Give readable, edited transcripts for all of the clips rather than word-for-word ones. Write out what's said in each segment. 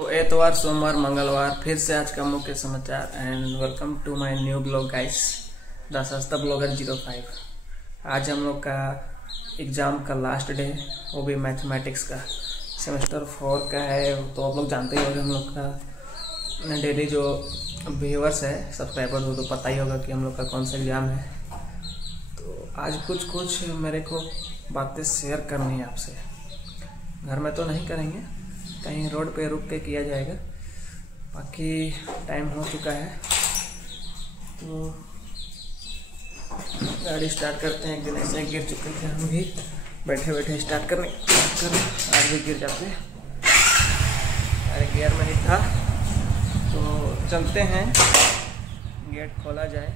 तो एतवार सोमवार मंगलवार फिर से आज का मुख्य समाचार and welcome to my new blog guys the Sasta blogger 05। आज हम लोग का एग्ज़ाम का लास्ट डे, वो भी मैथमेटिक्स का सेमेस्टर 4 का है। तो आप लोग जानते ही होंगे हम लोग का डेली जो व्यूअर्स है सब्सक्राइबर वो तो पता ही होगा कि हम लोग का कौन सा एग्ज़ाम है। तो आज कुछ मेरे को बातें शेयर करनी है आपसे। घर में तो नहीं करेंगे, कहीं रोड पे रुक के किया जाएगा। बाकी टाइम हो चुका है तो गाड़ी स्टार्ट करते हैं। एक दिन ऐसे गिर चुके थे हम भी, बैठे बैठे स्टार्ट करने आज भी गिर जाते हैं। अरे गियर में ही था तो चलते हैं, गेट खोला जाए।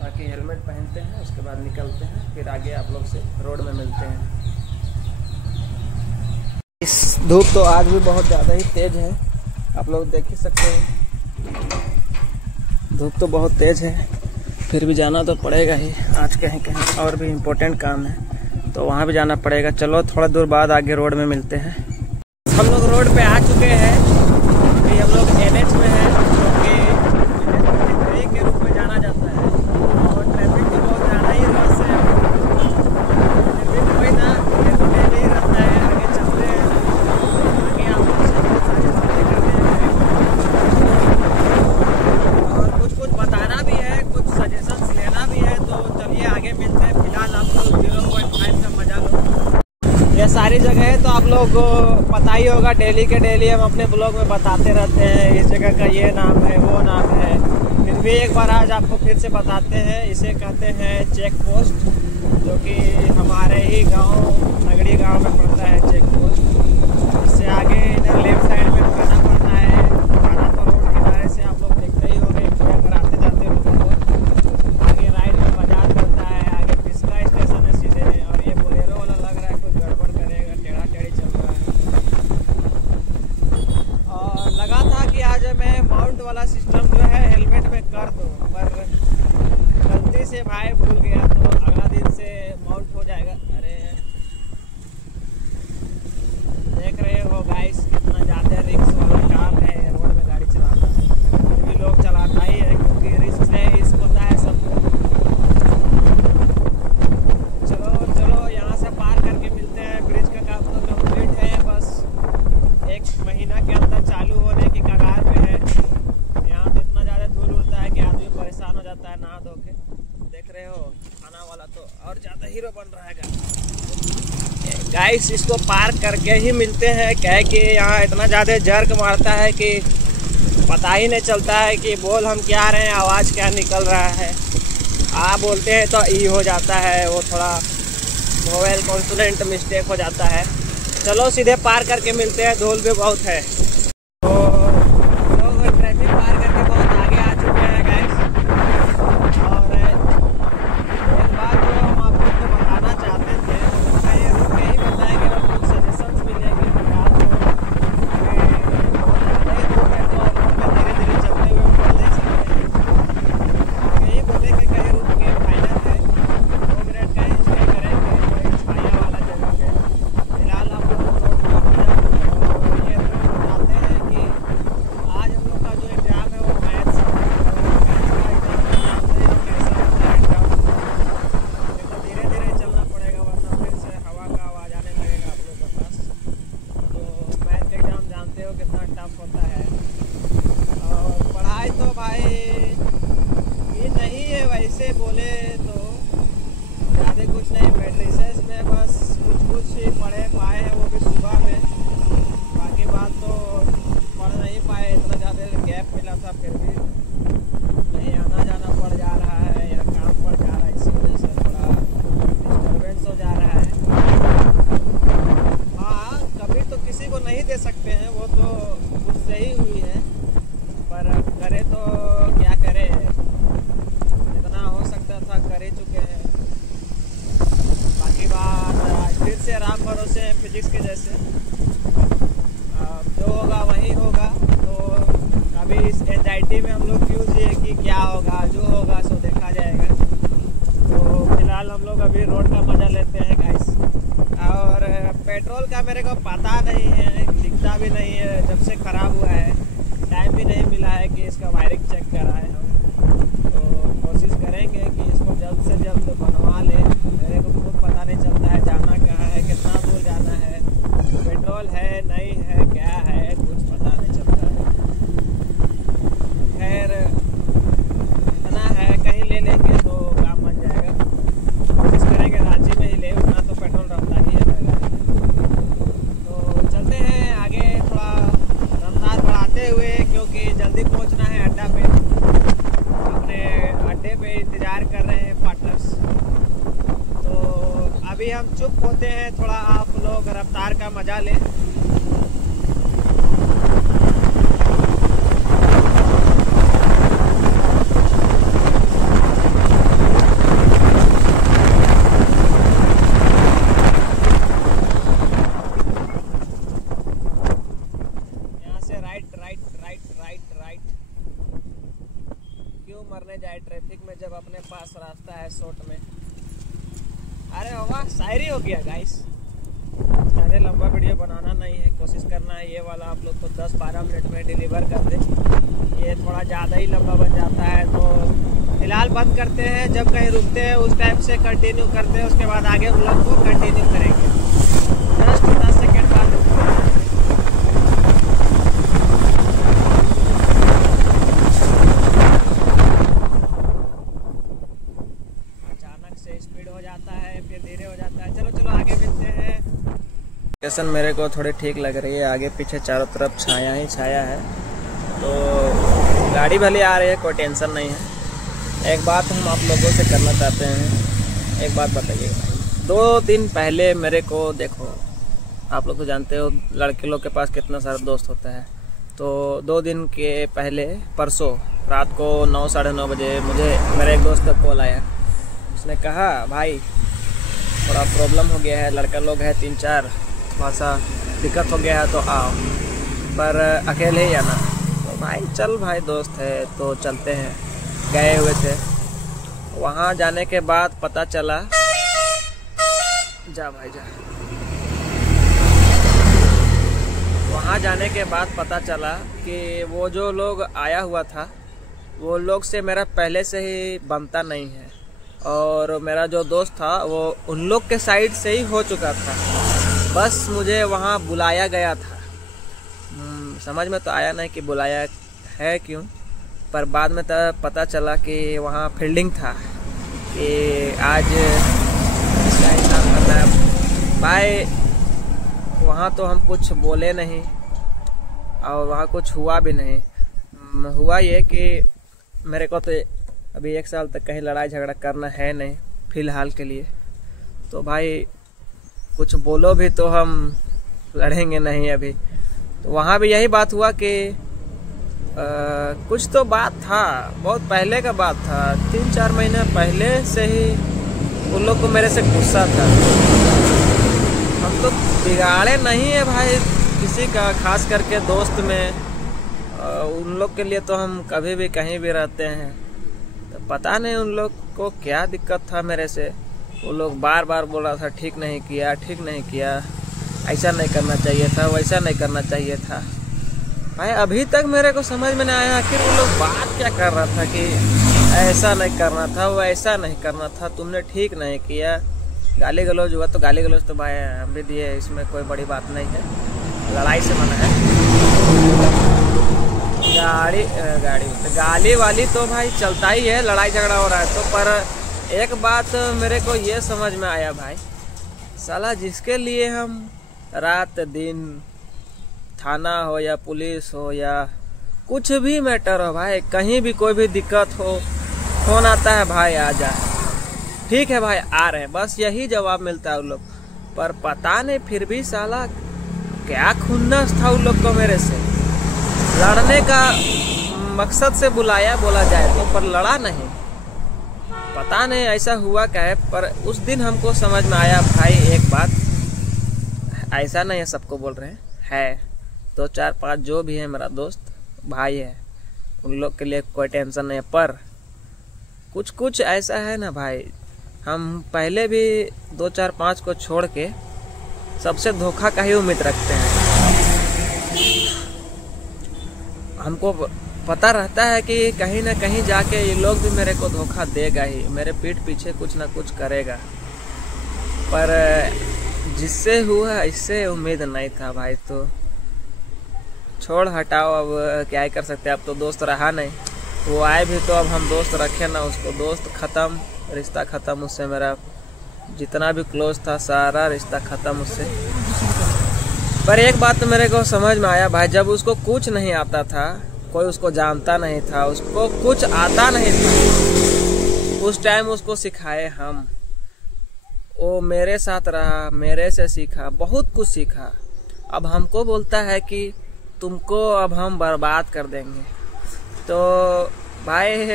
बाकी हेलमेट पहनते हैं, उसके बाद निकलते हैं, फिर आगे आप लोग से रोड में मिलते हैं। इस धूप तो आज भी बहुत ज़्यादा ही तेज़ है, आप लोग देख ही सकते हैं। धूप तो बहुत तेज़ है, फिर भी जाना तो पड़ेगा ही। आज कहीं कहीं और भी इम्पोर्टेंट काम है तो वहाँ भी जाना पड़ेगा। चलो थोड़ा दूर बाद आगे रोड में मिलते हैं। हम लोग रोड पे आ चुके हैं, अभी हम लोग NH में हैं, जो कि NH के रूप में जाना जाता है। और ट्रैफिक तो बहुत ज़्यादा ही रश है, फिर भी कोई ना, ये तो डेली रहता है। आगे चलते हैं, आगे आप लोग से बहुत सारी बातें करते हैं और कुछ बताना भी है, कुछ सजेशंस लेना भी है। तो चलिए आगे मिलते हैं। फिलहाल आप लोग 0.5 का मजा लो। ये सारी जगह है तो आप लोग पता ही होगा, डेली के डेली हम अपने ब्लॉग में बताते रहते हैं इस जगह का ये नाम है वो नाम है। फिर भी एक बार आज आपको फिर से बताते हैं। इसे कहते हैं चेक पोस्ट, जो कि हमारे ही गांव नगड़ी गांव में पड़ता है चेक पोस्ट। इससे आगे इधर लेफ्ट साइड में खाना पड़ता है। खाना तो रोड किनारे से आप लोग देखते ही होंगे, अगर आते जाते होंगे तो। आगे राइट में बाजार पड़ता है, आगे पिस्का स्टेशन है सीधे। और ये बोलेरो वाला लग रहा है कुछ गड़बड़ करेगा, टेढ़ा टेढ़ी चल रहा है। और लगा था कि आज मैं माउंट वाला सिस्टम जो है हेलमेट में कर दूँ, पर गलती से भाई भूल गया, तो अगला दिन से माउंट हो जाएगा। अरे देख रहे हो गाइस, कितना ज़्यादा रिस्क वाला काम है रोड में गाड़ी चलाना। फिर भी लोग चलाता ही है क्योंकि रिस्क से रिस्क होता है सबको। चलो चलो यहाँ से पार करके मिलते हैं। ब्रिज का काम तो कंप्लीट है, बस 1 महीना के अंदर चालू होने की कगार में है। यहाँ तो इतना ज़्यादा धूल उड़ता है कि आदमी परेशान हो जाता है नहा धो के। देख रहे हो खाना वाला तो और ज़्यादा हीरो बन रहा है गाइस। इसको पार करके ही मिलते हैं, क्या कि यहाँ इतना ज़्यादा जर्क मारता है कि पता ही नहीं चलता है कि बोल हम क्या रहे हैं, आवाज़ क्या निकल रहा है। आ बोलते हैं तो ई हो जाता है, वो थोड़ा वोवेल कॉन्सोनेंट मिस्टेक हो जाता है। चलो सीधे पार करके मिलते हैं, धूल भी बहुत है। तो लोग ट्रैफिक पार करके बहुत आगे आ चुके हैं गाइस। और एक बात जो हम आप लोग को बताना चाहते थे, तो ये रुक के ही बताएंगे और कुछ सजेशंस भी लेंगे। फिलहाल तो बहुत ज़्यादा ही धूप है, तो रोड पे धीरे धीरे चलते हुए ऊपर देख सकते हैं। यही बोले कि कहीं रुक के फाइनल है 2 मिनट कहीं स्टे करेंगे कोई छाया वाला जगह पे। फिलहाल आप लोग रोड पे तो ये तो बताते हैं कि आज हम लोग का जो एग्ज़ाम है वो मैथ्स का एग्ज़ाम है। जानते हैं कैसा होता है एग्ज़ाम, तो धीरे धीरे चलना पड़ेगा वरना फिर से हवा का आवाज़ आने लगेगा आप लोग के पास। तो मैथ का एग्ज़ाम जानते हो कितना टफ होता है। और पढ़ाई तो भाई ये नहीं है वैसे बोले तो ज़्यादा कुछ नहीं। मैट्रिसेस में बस कुछ ही पढ़े पाए हैं, वो भी सुबह में। बाकी बात तो पढ़ नहीं पाए, इतना ज़्यादा गैप मिला था। फिर भी कहीं आना जाना पड़ जा रहा है या काम पड़ जा रहा है, इसी वजह से थोड़ा डिस्टर्बेंस हो जा रहा है। हाँ, कभी तो किसी को नहीं दे सकते हैं, वो तो मुझसे ही हुई है, पर करे तो क्या करे, जितना हो सकता था कर ही चुके हैं। बाकी बात आज फिर से राम भरोसे है फिजिक्स के जैसे, जो होगा वही होगा। तो अभी इस एंजाइटी में हम लोग क्यों जिए कि क्या होगा, जो होगा सो देखा जाएगा। तो फिलहाल हम लोग अभी रोड का मज़ा लेते हैं गाइस। और पेट्रोल का मेरे को पता नहीं है, चलता भी नहीं है जब से ख़राब हुआ है। टाइम भी नहीं मिला है कि इसका वायरिंग चेक कराएं हम। तो कोशिश करेंगे कि इसको जल्द से जल्द बनवा लें। मेरे को खुद पता नहीं चलता है जाना कहाँ है, कितना दूर जाना है, पेट्रोल है नहीं है, क्या है, कुछ पता नहीं चलता है। खैर इतना है, कहीं ले लेंगे तो काम बन जाएगा। कोशिश करेंगे रांची में ही ले, उतना तो पेट्रोल रहता ही है मेरे गाड़ी में। तो चलते हैं आगे, थोड़ा रफ्तार बढ़ाते हुए, क्योंकि जल्दी पहुंचना है अड्डा पे। अपने अड्डे पे इंतज़ार कर रहे हैं पार्टनर्स। तो अभी हम चुप होते हैं, थोड़ा आप लोग रफ्तार का मज़ा लें। क्यों मरने जाए ट्रैफिक में जब अपने पास रास्ता है शॉर्ट में। अरे होगा शायरी हो गया गाइस। ज़्यादा लंबा वीडियो बनाना नहीं है, कोशिश करना है ये वाला आप लोग को 10-12 मिनट में डिलीवर कर दे। ये थोड़ा ज़्यादा ही लंबा बन जाता है, तो फिलहाल बंद करते हैं। जब कहीं रुकते हैं उस टाइम से कंटिन्यू करते हैं, उसके बाद आगे व्लॉग को कंटिन्यू करेंगे। जस्ट 10 सेकेंड बाद स्पीड हो जाता है, फिर धीरे हो जाता है। चलो चलो आगे मिलते हैं। लोकेशन मेरे को थोड़ी ठीक लग रही है, आगे पीछे चारों तरफ छाया ही छाया है, तो गाड़ी भले आ रही है, कोई टेंशन नहीं है। एक बात हम आप लोगों से करना चाहते हैं, एक बात बताइए। 2 दिन पहले मेरे को देखो, आप लोग तो जानते हो लड़के लोग के पास कितना सारा दोस्त होता है। तो 2 दिन के पहले परसों रात को 9 साढ़े 9 बजे मुझे मेरे एक दोस्त का कॉल आया। उसने कहा भाई थोड़ा प्रॉब्लम हो गया है, लड़का लोग है 3-4, थोड़ा सा दिक्कत हो गया है, तो आओ, पर अकेले ही आना। तो भाई चल भाई दोस्त है तो चलते हैं। गए हुए थे, वहाँ जाने के बाद पता चला, जा भाई जा, वहाँ जाने के बाद पता चला कि वो जो लोग आया हुआ था वो लोग से मेरा पहले से ही बनता नहीं है, और मेरा जो दोस्त था वो उन लोग के साइड से ही हो चुका था। बस मुझे वहाँ बुलाया गया था, समझ में तो आया नहीं कि बुलाया है क्यों, पर बाद में तब पता चला कि वहाँ फील्डिंग था कि आज इसका हिसाब करना है। भाई वहाँ तो हम कुछ बोले नहीं और वहाँ कुछ हुआ भी नहीं। हुआ ये कि मेरे को तो अभी 1 साल तक कहीं लड़ाई झगड़ा करना है नहीं फ़िलहाल के लिए, तो भाई कुछ बोलो भी तो हम लड़ेंगे नहीं अभी। तो वहाँ भी यही बात हुआ कि कुछ तो बात था, बहुत पहले का बात था, 3-4 महीने पहले से ही उन लोग को मेरे से गुस्सा था। हम तो बिगाड़े नहीं है भाई किसी का, खास करके दोस्त में। उन लोग के लिए तो हम कभी भी कहीं भी रहते हैं। तो पता नहीं उन लोग को क्या दिक्कत था मेरे से। वो लोग बार बार बोल रहा था ठीक नहीं किया, ठीक नहीं किया, ऐसा नहीं करना चाहिए था, वैसा नहीं करना चाहिए था। भाई अभी तक मेरे को समझ में नहीं आया आखिर वो लोग बात क्या कर रहा था कि ऐसा नहीं करना था, वैसा नहीं करना था, तुमने ठीक नहीं किया। गाली गलौज हुआ तो गाली गलौज तो भाई हम भी दिए, इसमें कोई बड़ी बात नहीं है, लड़ाई से मना है। गाली वाली तो भाई चलता ही है, लड़ाई झगड़ा हो रहा है तो। पर एक बात मेरे को ये समझ में आया भाई, साला जिसके लिए हम रात दिन, थाना हो या पुलिस हो या कुछ भी मैटर हो भाई, कहीं भी कोई भी दिक्कत हो, फोन आता है भाई आ जा, ठीक है भाई आ रहे हैं, बस यही जवाब मिलता है उन लोग। पर पता नहीं फिर भी साला क्या खुन्नस था उन लोग को मेरे से, लड़ने का मकसद से बुलाया बोला जाए तो, पर लड़ा नहीं। पता नहीं ऐसा हुआ क्या है, पर उस दिन हमको समझ में आया भाई एक बात, ऐसा नहीं है सबको बोल रहे हैं, 2 4 5 जो भी है मेरा दोस्त भाई है, उन लोग के लिए कोई टेंशन नहीं है। पर कुछ कुछ ऐसा है ना भाई, हम पहले भी 2 4 5 को छोड़ के सबसे धोखा का ही उम्मीद रखते हैं। हमको पता रहता है कि कहीं ना कहीं जाके ये लोग भी मेरे को धोखा देगा ही, मेरे पीठ पीछे कुछ ना कुछ करेगा, पर जिससे हुआ इससे उम्मीद नहीं था भाई। तो छोड़ हटाओ, अब क्या ही कर सकते हैं, अब तो दोस्त रहा नहीं। वो आए भी तो अब हम दोस्त रखे ना उसको, दोस्त ख़त्म, रिश्ता ख़त्म उससे, मेरा जितना भी क्लोज था सारा रिश्ता ख़त्म उससे। पर एक बात तो मेरे को समझ में आया भाई, जब उसको कुछ नहीं आता था, कोई उसको जानता नहीं था, उसको कुछ आता नहीं था, उस टाइम उसको सिखाए हम। वो मेरे साथ रहा, मेरे से सीखा, बहुत कुछ सीखा। अब हमको बोलता है कि तुमको अब हम बर्बाद कर देंगे। तो भाई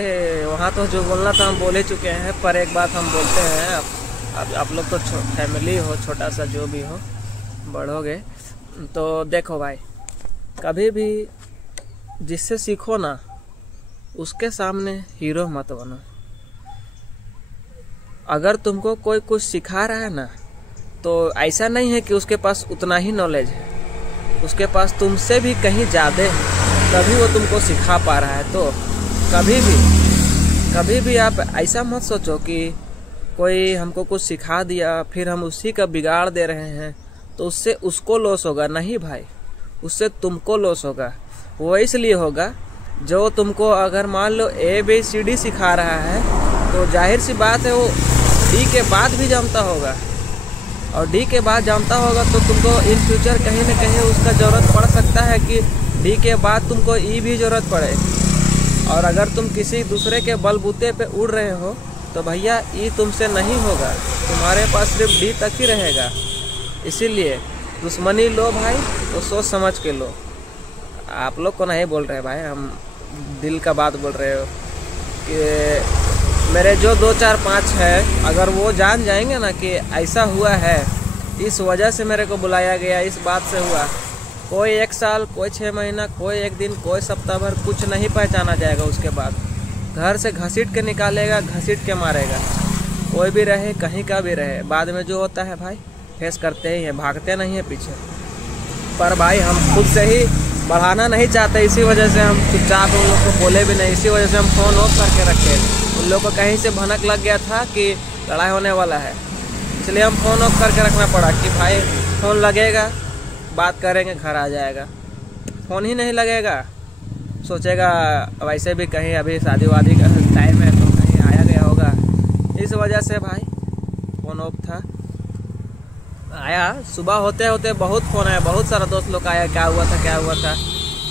वहाँ तो जो बोलना था हम बोल ही चुके हैं, पर एक बात हम बोलते हैं, अब आप लोग तो फैमिली हो, छोटा सा जो भी हो, बढ़ोगे तो देखो भाई, कभी भी जिससे सीखो ना उसके सामने हीरो मत बनो। अगर तुमको कोई कुछ सिखा रहा है ना, तो ऐसा नहीं है कि उसके पास उतना ही नॉलेज है, उसके पास तुमसे भी कहीं ज़्यादा है, तभी वो तुमको सिखा पा रहा है। तो कभी भी आप ऐसा मत सोचो कि कोई हमको कुछ सिखा दिया फिर हम उसी का बिगाड़ दे रहे हैं तो उससे उसको लॉस होगा। नहीं भाई, उससे तुमको लॉस होगा। वो इसलिए होगा, जो तुमको अगर मान लो ABCD सिखा रहा है तो जाहिर सी बात है वो D के बाद भी जानता होगा, और D के बाद जानता होगा तो तुमको इन फ्यूचर कहीं ना कहीं उसका ज़रूरत पड़ सकता है कि D के बाद तुमको E भी ज़रूरत पड़े। और अगर तुम किसी दूसरे के बलबूते पे उड़ रहे हो तो भैया E तुमसे नहीं होगा, तुम्हारे पास सिर्फ D तक ही रहेगा। इसीलिए दुश्मनी लो भाई तो सोच समझ के लो। आप लोग को नहीं बोल रहे भाई, हम दिल का बात बोल रहे हो कि मेरे जो 2 4 5 है, अगर वो जान जाएंगे ना कि ऐसा हुआ है, इस वजह से मेरे को बुलाया गया, इस बात से हुआ, कोई 1 साल, कोई 6 महीना, कोई 1 दिन, कोई सप्ताह भर कुछ नहीं पहचाना जाएगा। उसके बाद घर से घसीट के निकालेगा, घसीट के मारेगा। कोई भी रहे, कहीं का भी रहे, बाद में जो होता है भाई फेस करते ही हैं, भागते नहीं हैं पीछे। पर भाई हम खुद से ही बढ़ाना नहीं चाहते, इसी वजह से हम चुपचाप उन लोग को बोले भी नहीं, इसी वजह से हम फ़ोन ऑफ करके रखे। उन लोग को कहीं से भनक लग गया था कि लड़ाई होने वाला है, इसलिए हम फ़ोन ऑफ करके रखना पड़ा कि भाई फ़ोन लगेगा, बात करेंगे, घर आ जाएगा। फ़ोन ही नहीं लगेगा, सोचेगा वैसे भी कहीं अभी शादी वादी का टाइम है तो कहीं आया गया होगा, इस वजह से भाई फ़ोन ऑफ था। आया सुबह होते होते बहुत फ़ोन आया, बहुत सारा दोस्त लोग आया, क्या हुआ था क्या हुआ था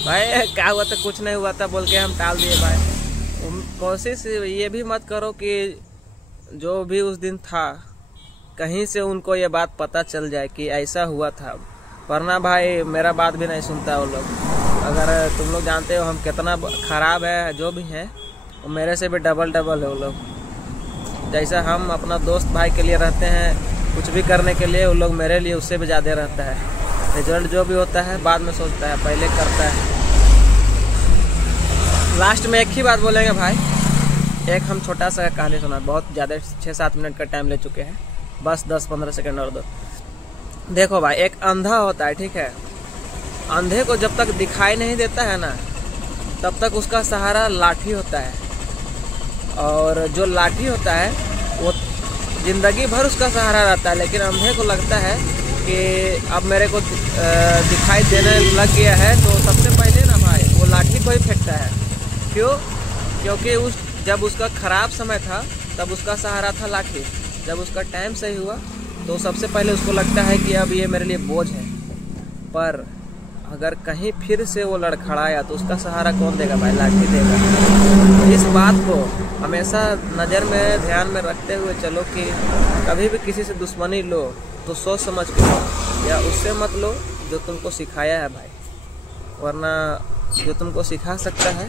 भाई, क्या हुआ था, कुछ नहीं हुआ था बोल के हम टाल दिए भाई। कोशिश ये भी मत करो कि जो भी उस दिन था कहीं से उनको ये बात पता चल जाए कि ऐसा हुआ था, वरना भाई मेरा बात भी नहीं सुनता वो लोग। अगर तुम लोग जानते हो हम कितना ख़राब है, जो भी है वो मेरे से भी डबल है वो लोग। जैसा हम अपना दोस्त भाई के लिए रहते हैं, कुछ भी करने के लिए, वो लोग मेरे लिए उससे भी ज़्यादा रहता है। रिजल्ट जो भी होता है बाद में सोचता है, पहले करता है। लास्ट में एक ही बात बोलेंगे भाई, एक हम छोटा सा कहानी सुना, बहुत ज़्यादा 6-7 मिनट का टाइम ले चुके हैं, बस 10-15 सेकंड और दो। देखो भाई, एक अंधा होता है, ठीक है, अंधे को जब तक दिखाई नहीं देता है ना, तब तक उसका सहारा लाठी होता है, और जो लाठी होता है वो ज़िंदगी भर उसका सहारा रहता है। लेकिन अंधे को लगता है कि अब मेरे को दिखाई देने लग गया है, तो सबसे पहले ना भाई वो लाठी को ही फेंकता है। क्यों? क्योंकि जब उसका ख़राब समय था तब उसका सहारा था लाठी, जब उसका टाइम सही हुआ तो सबसे पहले उसको लगता है कि अब ये मेरे लिए बोझ है। पर अगर कहीं फिर से वो लड़खड़ाया तो उसका सहारा कौन देगा भाई? लाठी देगा। तो इस बात को हमेशा नज़र में ध्यान में रखते हुए चलो कि कभी भी किसी से दुश्मनी लो तो सोच समझ के लो, या उससे मत लो जो तुमको सिखाया है भाई, वरना जो तुमको सिखा सकता है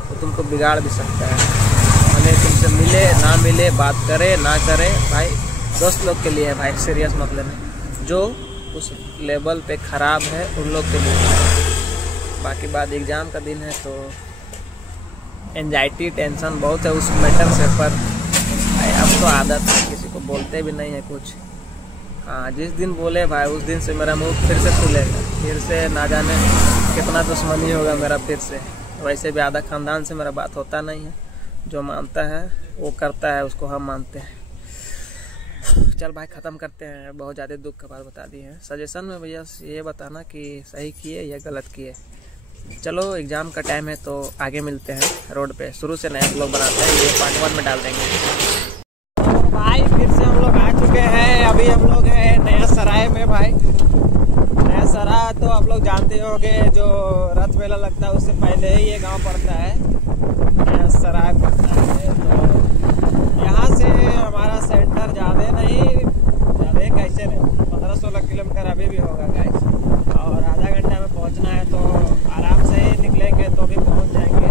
वो तुमको बिगाड़ भी सकता है। भले तुमसे मिले ना मिले, बात करे ना करे, भाई दोस्त लोग के लिए है भाई, सीरियस मत लेना। जो उस लेवल पे ख़राब है उन लोग के लिए। बाकी बाद एग्ज़ाम का दिन है तो एंजाइटी टेंशन बहुत है उस मैटर से, पर भाई अब तो आदत है, किसी को बोलते भी नहीं है कुछ। हाँ, जिस दिन बोले भाई उस दिन से मेरा मुंह फिर से खुलेगा, फिर से ना जाने कितना दुश्मनी होगा मेरा फिर से। वैसे भी आधा खानदान से मेरा बात होता नहीं है, जो मानता है वो करता है, उसको हम मानते हैं। चल भाई ख़त्म करते हैं, बहुत ज़्यादा दुख का बात बता दी है। सजेशन में भैया ये बताना कि सही किए या गलत किए। चलो एग्ज़ाम का टाइम है तो आगे मिलते हैं रोड पे, शुरू से नया ब्लॉग बनाते हैं, ये पार्ट 1 में डाल देंगे। तो भाई फिर से हम लोग आ चुके हैं, अभी हम लोग हैं नया सराय में भाई। नया सराय तो आप लोग जानते होंगे, जो रथ मेला लगता है उससे पहले ही ये गांव पड़ता है, नया सराय पड़ता है। तो यहाँ से हमारा सेंटर ज़्यादा नहीं, ज़्यादा कैसे नहीं, 15-16 किलोमीटर अभी भी होगा गाइस, और आधा घंटा में पहुँचना है। तो आराम से ही निकलेंगे तो भी पहुँच जाएंगे,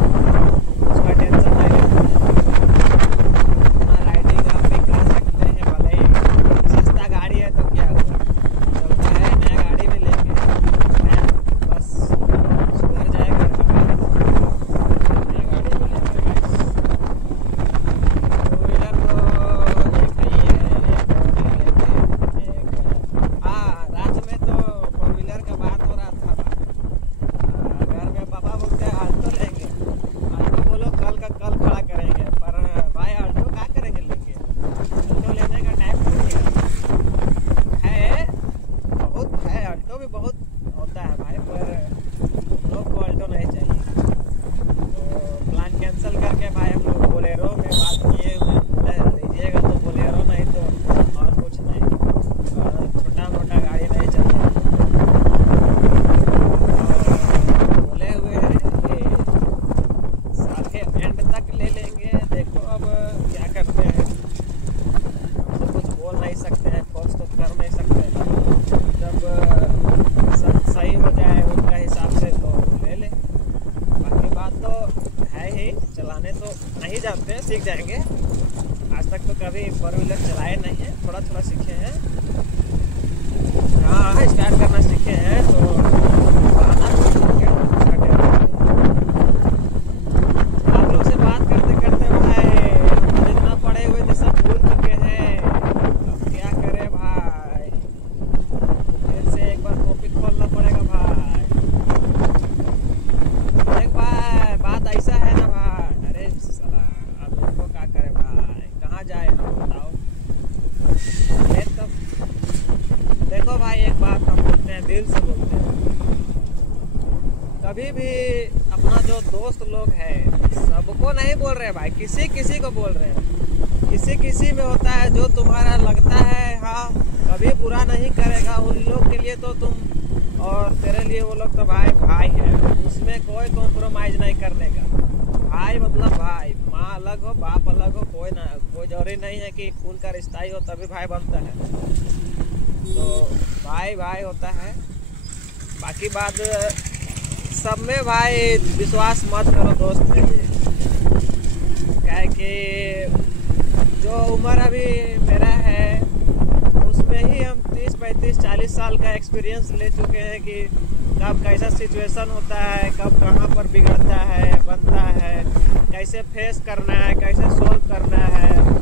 उसका टेंशन नहीं लेते। अपना राइडिंग आप भी कर सकते हैं, भले ही सस्ता गाड़ी है तो क्या हुआ, चलता है, नया गाड़ी भी लेंगे, बस सुधर जाएगा तो नया गाड़ी भी लेंगे गाइस। टू व्हीलर तो एक ही है, एक और नहीं लेते, एक रात में तो फोर व्हीलर का बात हो रहा था। घर में पापा बोलते हैं आल्टो लेंगे, आल्टो बोलो कल का कल खड़ा करेंगे, पर भाई आल्टो क्या करेंगे लेके, आल्टो लेने का टाइम है, बहुत है, आल्टो भी बहुत होता है भाई, पर लोग को आल्टो नहीं चाहिए। तो प्लान कैंसिल करके भाई हम लोग बोलेरो में बात किए हुए, बोले लीजिएगा तो बोलेरो, नहीं तो और कुछ नहीं, और छोटा मोटा गाड़ी नहीं चाहिए। बोले हुए हैं कि साथे एंड तक ले लेंगे, देखो अब क्या करते हैं, हम तो कुछ बोल नहीं सकते हैं, फोर्स तो कर नहीं सकते, जब सब सही हो जाए उनका हिसाब से तो ले ले। बाकी बात तो है ही, चलाने तो नहीं जानते हैं, सीख जाएंगे। आज तक तो कभी फोर व्हीलर चलाए नहीं है, थोड़ा थोड़ा सीखे हैं, हाँ स्टार्ट करना सीखे हैं, तो आना आप लोग से बात करते करते भाई हम जितना पढ़े हुए थे सब भूल चुके हैं, अब क्या करें भाई, फिर से एक बार कॉपी खोलना पड़ेगा भाई। देख भाई बात ऐसा है ना भाई, अरे साला अब इनको क्या करें भाई, कहाँ जाए हम बताओ। देखो भाई एक बात हम बोलते हैं, दिल से बोलते हैं, कभी भी अपना जो दोस्त लोग है सबको नहीं बोल रहे भाई, किसी किसी को बोल रहे हैं, किसी किसी में होता है जो तुम्हारा लगता है हाँ कभी बुरा नहीं करेगा, उन लोग के लिए तो तुम, और तेरे लिए वो लोग तो भाई भाई है, उसमें कोई कॉम्प्रोमाइज नहीं करने का। भाई मतलब भाई, माँ अलग हो बाप अलग हो, कोई जरूरी नहीं है कि खून का रिश्ता ही हो तभी भाई बनता है, तो भाई भाई होता है। बाकी बात सब में भाई विश्वास मत करो दोस्त के लिए, क्या है कि जो उम्र अभी मेरा है उसमें ही हम 30-35-40 साल का एक्सपीरियंस ले चुके हैं कि कब कैसा सिचुएशन होता है, कब कहाँ पर बिगड़ता है बनता है, कैसे फेस करना है, कैसे सोल्व करना है।